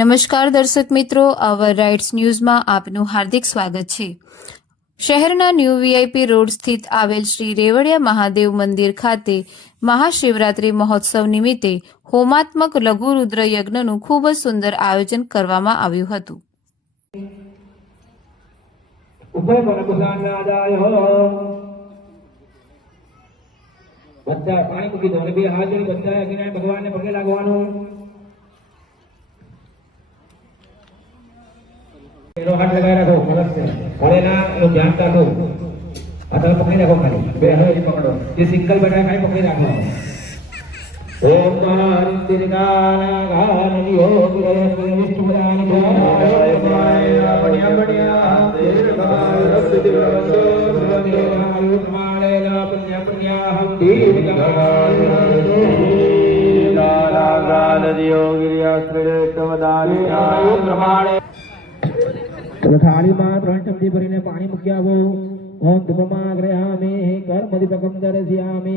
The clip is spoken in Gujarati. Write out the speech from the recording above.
નમસ્કાર દર્શક મિત્રો અવર રાઇટ્સ ન્યૂઝમાં આપનું હાર્દિક સ્વાગત છે. શહેરના ન્યૂ વીઆઈપી રોડ સ્થિત આવેલ શ્રી રેવડિયા મહાદેવ મંદિર ખાતે મહાશિવરાત્રી મહોત્સવ નિમિત્તે હોમાત્મક લઘુ રુદ્ર યજ્ઞનું ખૂબ જ સુંદર આયોજન કરવામાં આવ્યું હતું. બધા પાણી મૂકી દો અને બે પગે લાગવાનું. એનો હાથ લગાવી રાખો કલશ છે. પડેલા એનું ધ્યાન રાખો તમે પકડી રાખો ખાલી. બે હવે પકડો. જે સિંગલ બેઠા ખાલી પકડી રાખો. ઓમ મંત્રિકાનાગાન યોગ વિષ્ણુ પ્રદાન બઢિયા બઢિયા દીર્ઘાય પ્રમાણેન પુણ્ય પુણ્યાહમ આયુ પ્રમાણે થાળીમાં ત્રણ ચમચી ભરીને પાણી મૂકી આવો ઓમ ધૂપમાં ગ્રહામે કર્મ દીપકમ દર્શયામે.